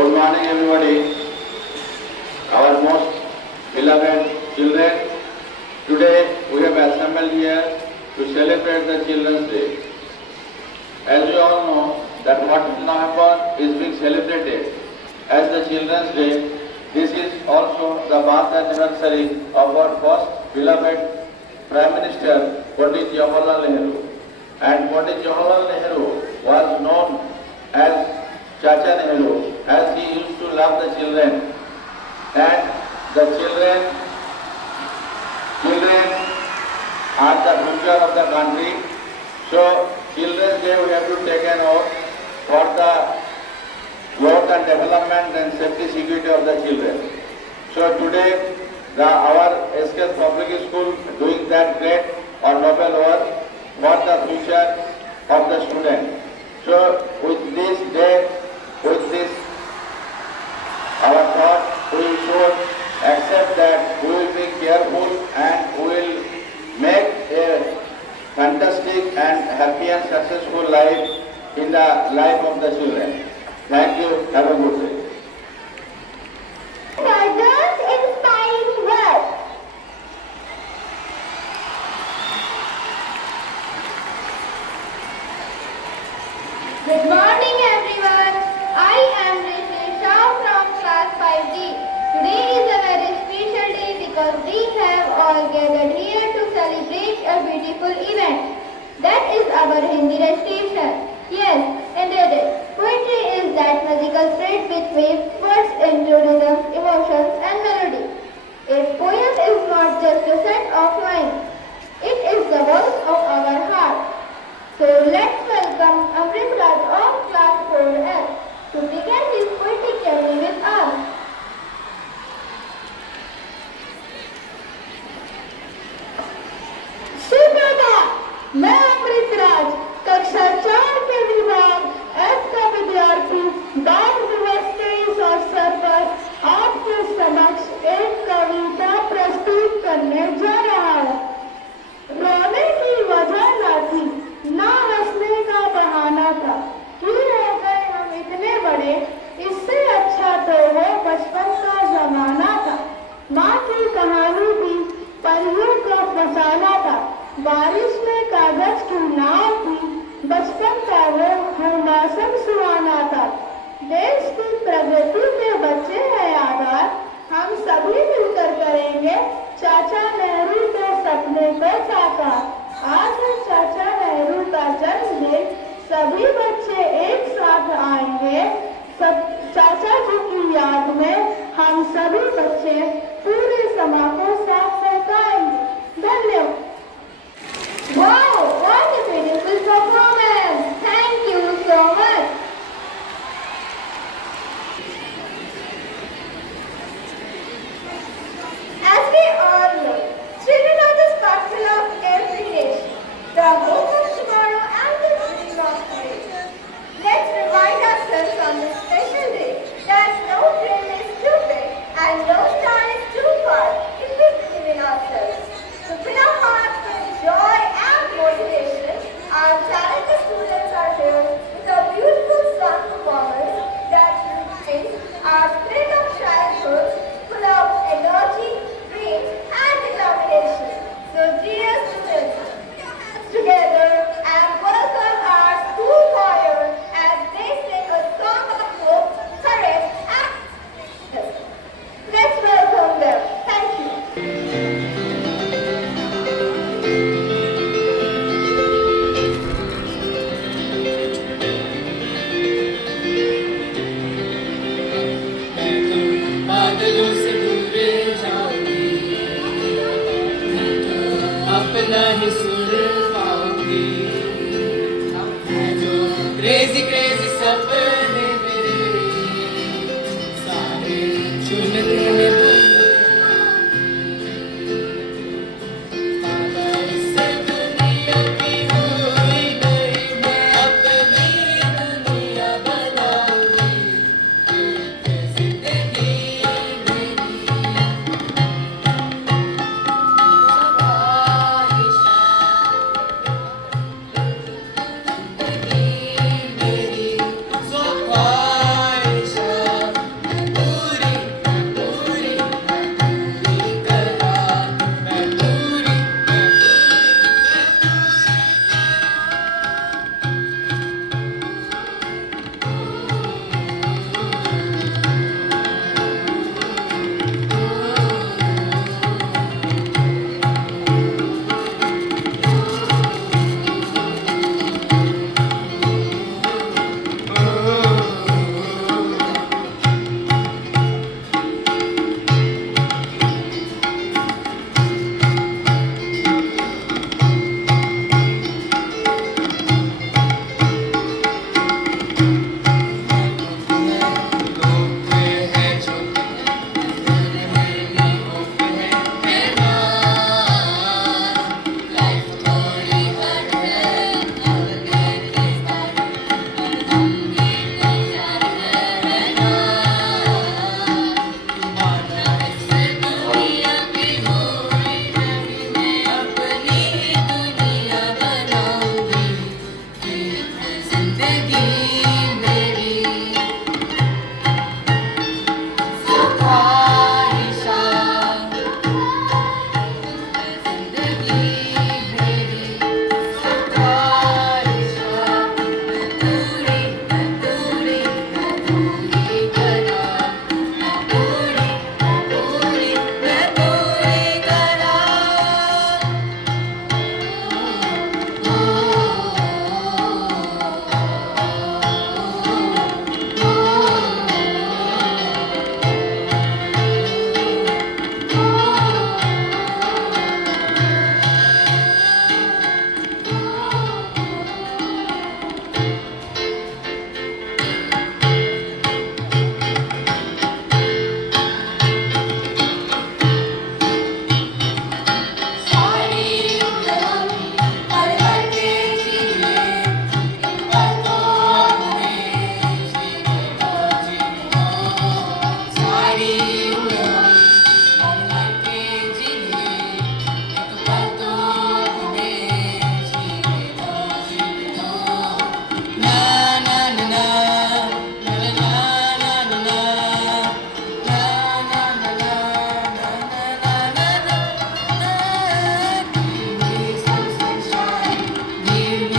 Good morning, everybody. Our most beloved children. Today we have assembled here to celebrate the Children's Day. As we all know that 14th November is being celebrated as the Children's Day. This is also the birth anniversary of our first beloved Prime Minister Pandit Jawaharlal Nehru. And Pandit Jawaharlal Nehru was known as Chacha Nehru, as he used to love the children. And the children are the future of the country. So Children's Day we have to take an oath for the growth and development and safety security of the children. So today our SKS Public School doing that great or noble work for the future of the student. So with this day, with this our thought, we should accept that we will be careful and we will make a fantastic and happy and successful life in the life of the children. Thank you. Have a good day. Children's inspiring words. Good morning, everyone. I am Rishi Shah from class 5D. Today is a very special day because we have all gathered here to celebrate a beautiful event. That is our Hindi recitation. Yes, indeed. Poetry is that magical thread which weaves words into rhythm, emotions and melody. A poem is not just a set of lines. It is the voice of our heart. So let's welcome Amrit Raj of class 4F to begin his poetic journey with us. सुप्रभात, मैं अमृत राज कक्षा 4 के विभाग F का विद्यार्थी बाल दिवस के इस अवसर पर आपके समक्ष एक कविता प्रस्तुत करने जा रहा हूँ। रोने की वजह ना थी, ना हंसने का बहाना था। क्यों हो गए हम इतने बड़े, इससे अच्छा तो वो बचपन का जमाना था। माँ की कहानी भी परियों को फसाना था। बारिश में कागज की नाव थी, बचपन का वो हर मौसम सुहाना था। देश की प्रगति के बच्चे हैं आधार, हम सभी मिलकर करेंगे चाचा नेहरू के सपने को साकार। आज है चाचा नेहरू का जन्मदिन, सभी बच्चे एक साथ आएंगे। सब चाचा जी की याद में हम सभी बच्चे पूरे समा को साथ महकाएंगे। धन्यवाद। Wow, what a beautiful performance! Thank you so much. As we all know, children are the sparkle of every nation, the hope of tomorrow and the dream of today. Let's remind ourselves on this special day that no dream is too big and no star is too far if we believe in ourselves. To fill our hearts with joy and motivation, our talented students are here with a beautiful song performance that represents our spirit of childhood, full of energy, dreams, and determination. So, dear students, together and welcome our school choir as they sing a song of hope, courage, and happiness. Let's welcome them. Thank you. बादलों से दूर जाऊंगी, अपना ही सुर पाऊंगी। जो crazy crazy सपने मेरे सारे चुनने में मेरी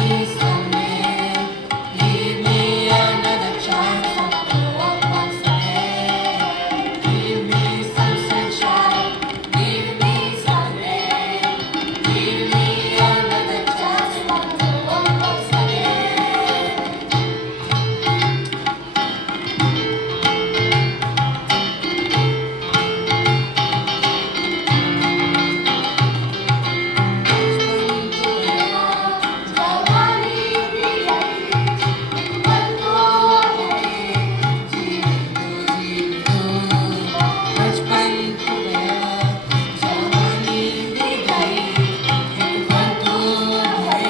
me something. Give me another chance to grow up once again. Give me some sunshine. Give me some rain. Give me another chance to grow up once again. बचपन तो गया, जवानी भी गई, एक पल तो है,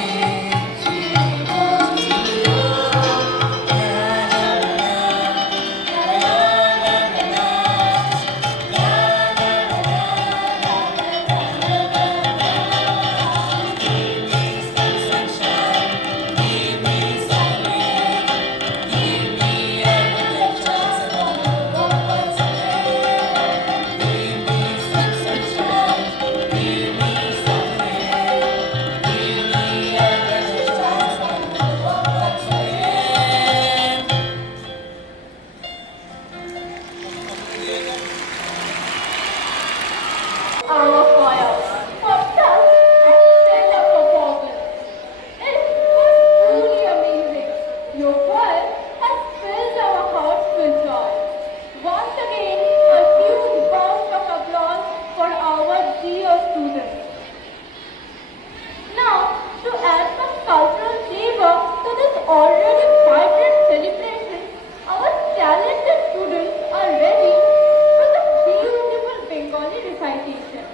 Our choir for such a stellar performance. It was truly amazing. Your choir has filled our hearts with joy. Once again, a huge burst of applause for our dear students. Now, to add some cultural flavor to this already vibrant celebration, our talented students are ready with a beautiful Bengali recitation.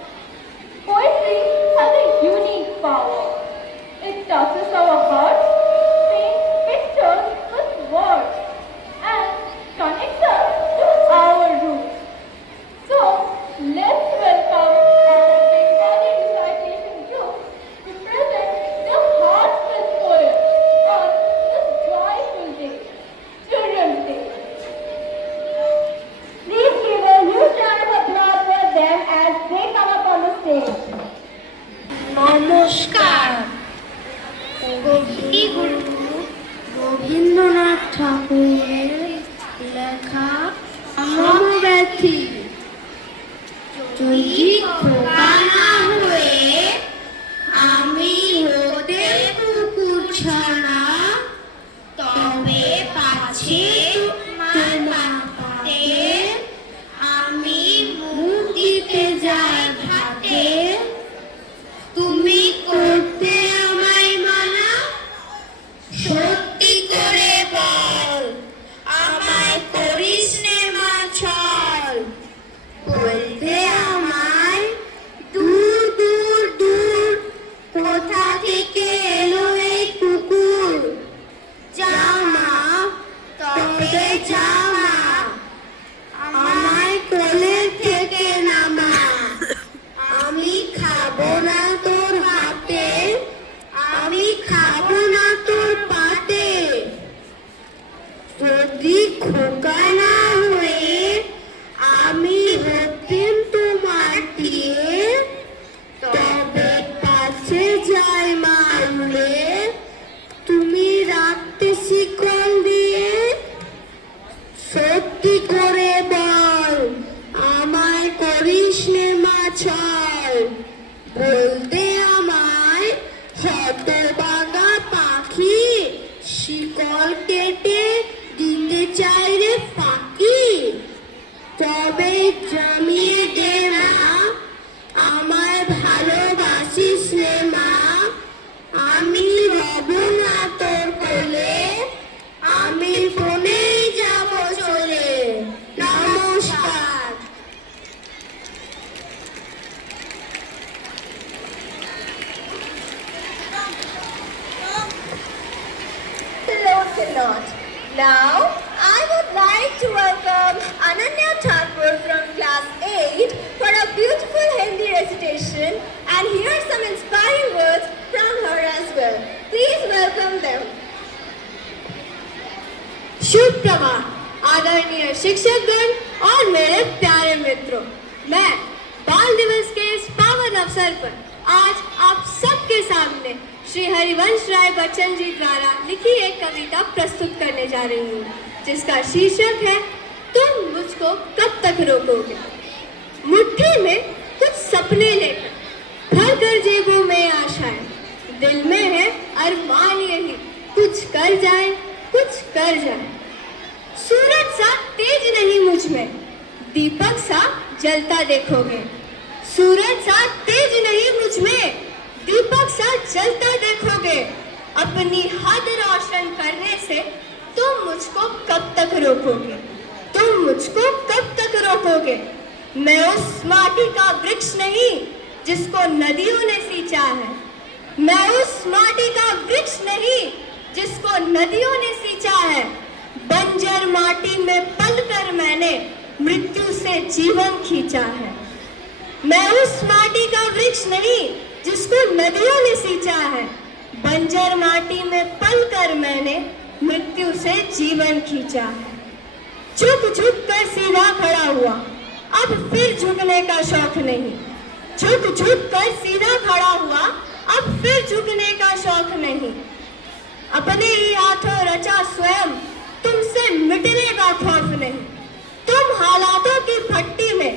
Poetry has a unique power. It touches our hearts, paints pictures with words, and connects us to our roots. So, let's welcome our Bengali recitation group to present their heartfelt poem on this joyful day, Children's Day. Please give a huge round of applause for them as they come up on the stage. নমস্কার। কবিগুরু রবীন্দ্রনাথ ঠাকুরের লেখা সমব্যথী। যদি খোকা না হয়ে আমি হতে কুকুর ছাড়া, তবে পাছে তোমাতে আমি মুখ দিতে যাই ভাতে। তুমি করতে আমায় মানা, সত্যি করে বল, আমায় করিস নে মা ছল। বলতে আমায় দূর দূর দূর কোথা থেকে এলো এই কুকুর। জামা তবে জামা, আমায় কোলের থেকে নামা। আমি খাবো না তোর হাতে, আমি খাবো না তোর পাতে। যদি খোকা না হয়ে আমি হতেন তোমার দিয়ে, তবে পাছে যাই মা উড়ে, তুমি রাখতে শিকল দিয়ে। সত্যি করে বল, আমায় করিস নে মা ছল। বলতে আমায় হতভাগা পাখি, শিকল কেটে দিতে চাই রে ফাঁকি। তবে জমিয়ে দে মা, আমায় ভালোবাসিস নে মা। আমি রব না তোর কোলে, আমি ফোনেই যাব চলে। নমস্কার। Hello. Now, I would like to welcome Ananya Thakur from class 8 for a beautiful Hindi recitation and hear some inspiring words from her as well. Please welcome them. शुभ प्रभात आदरणीय शिक्षकगण और मेरे प्यारे मित्रों, मैं बाल दिवस के इस पावन अवसर पर आज आप सबके सामने श्री हरिवंश राय बच्चन जी द्वारा लिखी एक कविता प्रस्तुत करने जा रही हूँ, जिसका शीर्षक है तुम मुझको कब तक रोकोगे। मुट्ठी में कुछ सपने लेकर भर कर जेबों में आशाएं, दिल में है अरमान यही कुछ कर जाए, कुछ कर जाए। सूरज सा तेज नहीं मुझ में, दीपक सा जलता देखोगे। सूरज सा तेज नहीं मुझ में, दीपक सा जलता देखोगे। अपनी हद रोशन करने से तुम मुझको कब तक रोकोगे, तुम मुझको कब तक रोकोगे। मैं उस माटी का वृक्ष नहीं जिसको नदियों ने सींचा है, मैं उस माटी का वृक्ष नहीं जिसको नदियों ने सींचा है। बंजर माटी में पलकर मैंने मृत्यु से जीवन खींचा है। मैं उस माटी का वृक्ष नहीं जिसको नदियों ने सींचा है, बंजर माटी में पलकर मैंने मृत्यु से जीवन खींचा है। झुक झुक कर सीधा खड़ा हुआ, अब फिर झुकने का शौक नहीं। झुक झुक कर सीधा खड़ा हुआ, अब फिर झुकने का शौक नहीं। अपने ही हाथों रचा स्वयं, तुमसे मिटने का खौफ नहीं। तुम हालातों की भट्टी में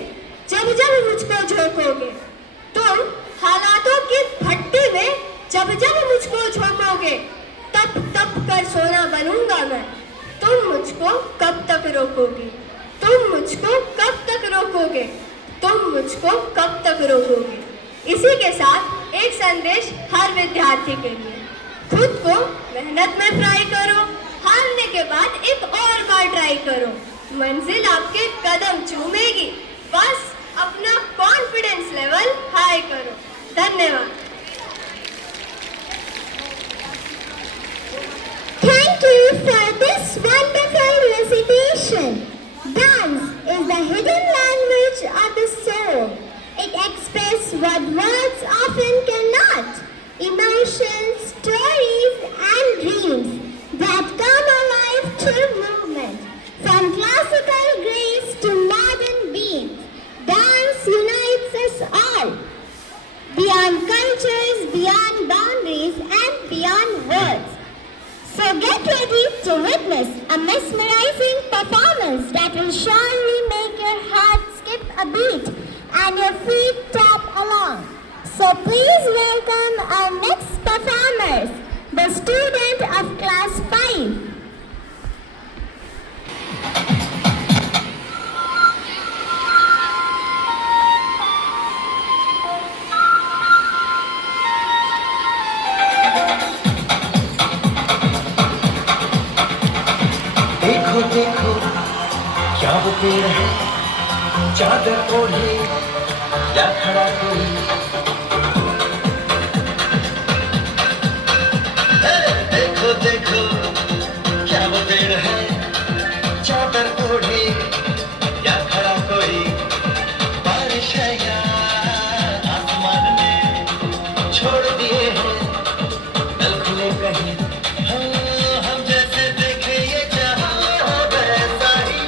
जब जब मुझको झोंकोगे, तुम हालातों की भट्टी में जब जब मुझको झोंकोगे, तप तप कर सोना बनूंगा मैं। तुम मुझको कब तक रोकोगे, तुम मुझको कब तक रोकोगे, तुम मुझको कब तक रोकोगे। इसी के साथ एक संदेश हर विद्यार्थी के लिए, खुद को मेहनत में फ्राई करो, हारने के बाद एक और बार ट्राई करो, मंजिल आपके कदम चूमेगी, बस अपना कॉन्फिडेंस लेवल हाई करो। धन्यवाद। Thank you for this wonderful recitation. Dance is the hidden language of the soul. It expresses what words often cannot. Emotions, stories, and dreams that come alive through movement. From classical grace to modern beats, dance unites us all. Beyond cultures, beyond boundaries, and beyond words. So get ready to witness a mesmerizing performance that will surely make your heart skip a beat and your feet tap along. So please welcome our next performers, the student of class 5. देखो देखो क्या वो पेड़ है, चादर ओढ़े या खड़ा कोई। देखो देखो क्या वो पेड़ है, चादर ओढ़े या खड़ा कोई। बारिश है या आसमान ने छोड़ दिए हैं नल खुले कहीं। हम जैसे देखे ये जहां वैसा ही,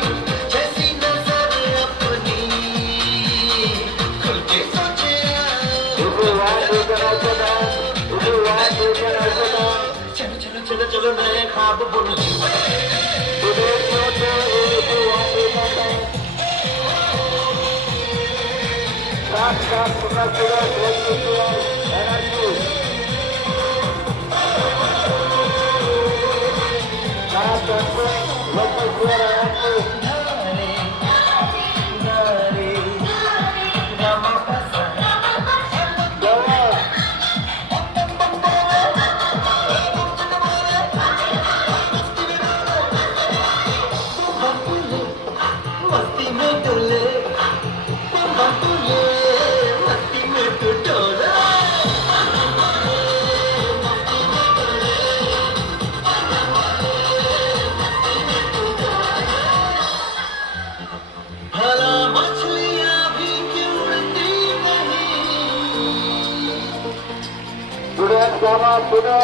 जैसी नजर अपनी खुल के सोचे। चलो चलो चलो चलो नए ख्वाब बुन मस्ती में डोले, मस्ती में तो डोला। भला मछलियाँ भी क्यों उड़ती नहीं,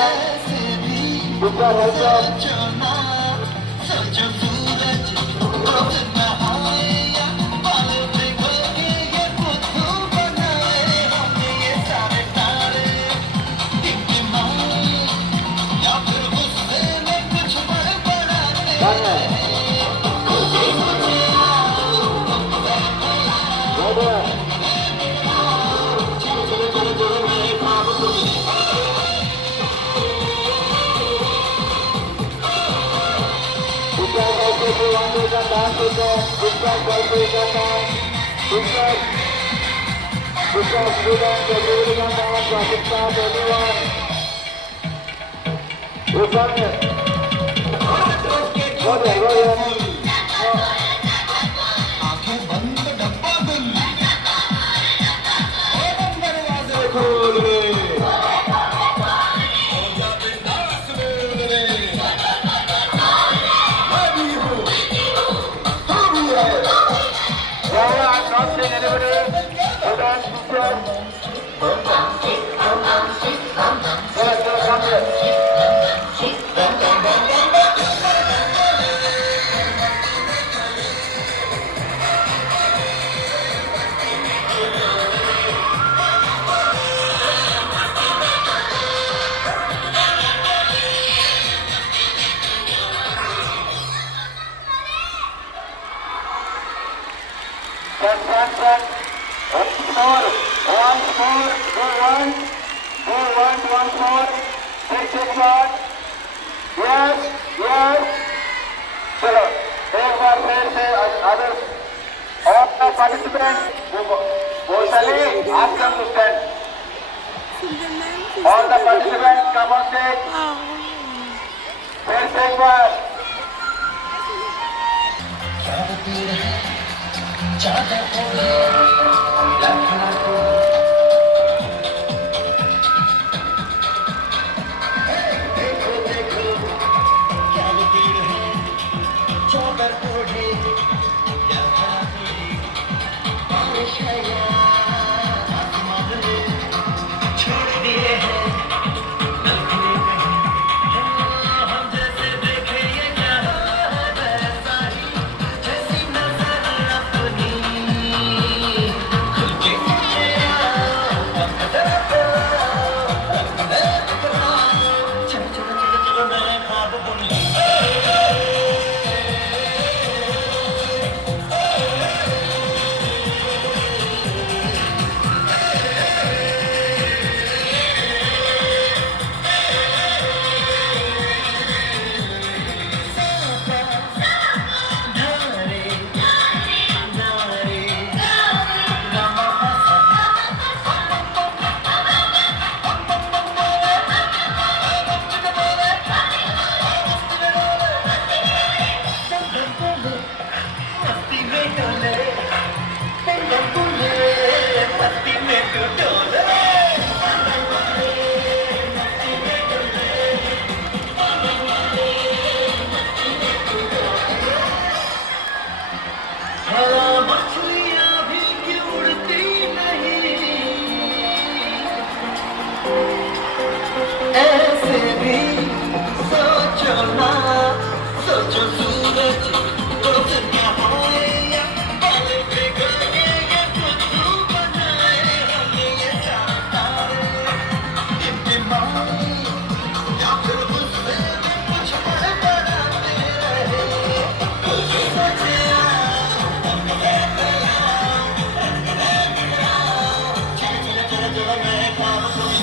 ऐसे भी सोचो ना, सोचो सूरज रोज नहाए या बाल भिगोके ये बुद्धू बनाए। हमने ये सारे तारे टिक मार चलो एक बार फिर से others, all the participants, Bhosale, ask them to stand. All the participants come on stage. फिर से एक बार. क्या वो पीर है चादर ओढ़े लखना को देखो देखो क्या वो पीर है चादर ओढ़े लखना को बारिश है यार आसमान में छोड़ दिए हैं नखरे कहीं हम जैसे देखे ये क्या वैसा ही जैसी नजर अपनी खुल के तेरा चलो चलो चलो चलो मैं ख्वाब बुन धारे नारे मस्ती में डोले मस्ती में तू डोले हवा मछलियाँ भी क्यों उड़ती नहीं ऐसे भी सोचो ना सोचो सूरज रोज क्या होए या पल भिगोए या खुद बनाए हम ये सितारे ये बीमारी या फिर उससे भी कुछ बढ़ाते रहे कुछ सोचे चलो चलो चलो मैं ख्वाब बुन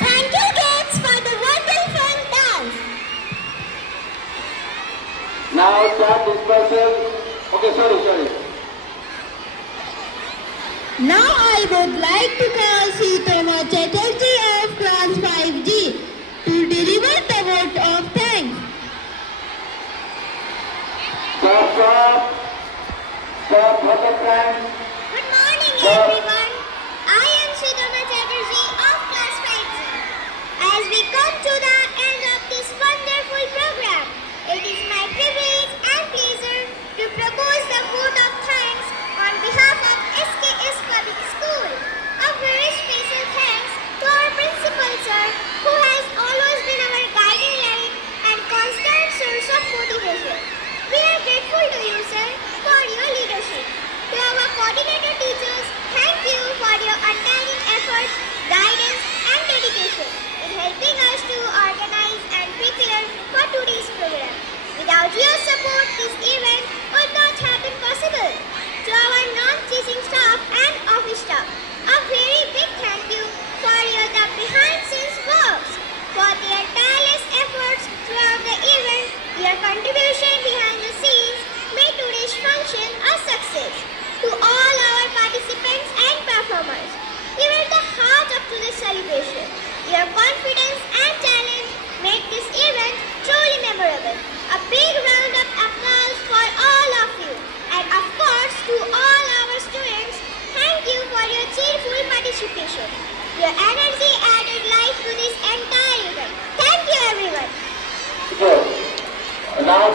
Thank you kids for the wonderful dance. Now start dispersal. Okay, sorry. Now I would like to call Sitoma Chatterjee of class 5G to deliver the vote of thanks. Stop, friends. Good morning, Stop. everyone. I am Sitoma Chatterjee of class 5G. As we come to the end of this wonderful program, it is my privilege and pleasure to propose the vote of thanks on behalf of SKS Public School. A very special thanks to our principal sir, who has always been our guiding light and constant source of motivation. We are grateful to you, sir, for your leadership. To our coordinator teachers, thank you for your untiring efforts, guidance, and dedication in helping us to organize and prepare for today's program. Without your support, this event would not have been possible. To our non-teaching staff and office staff, a very big thank you for your the behind-scenes works, for their tireless efforts throughout the event. Your contribution behind the scenes made today's function a success. To all our participants and performers, you were the heart of today's celebration. Your confidence and talent made this event truly memorable. A big round of applause for all of you. And of course, to all our students, thank you for your cheerful participation. Your energy added life to this entire event. Thank you, everyone. So, now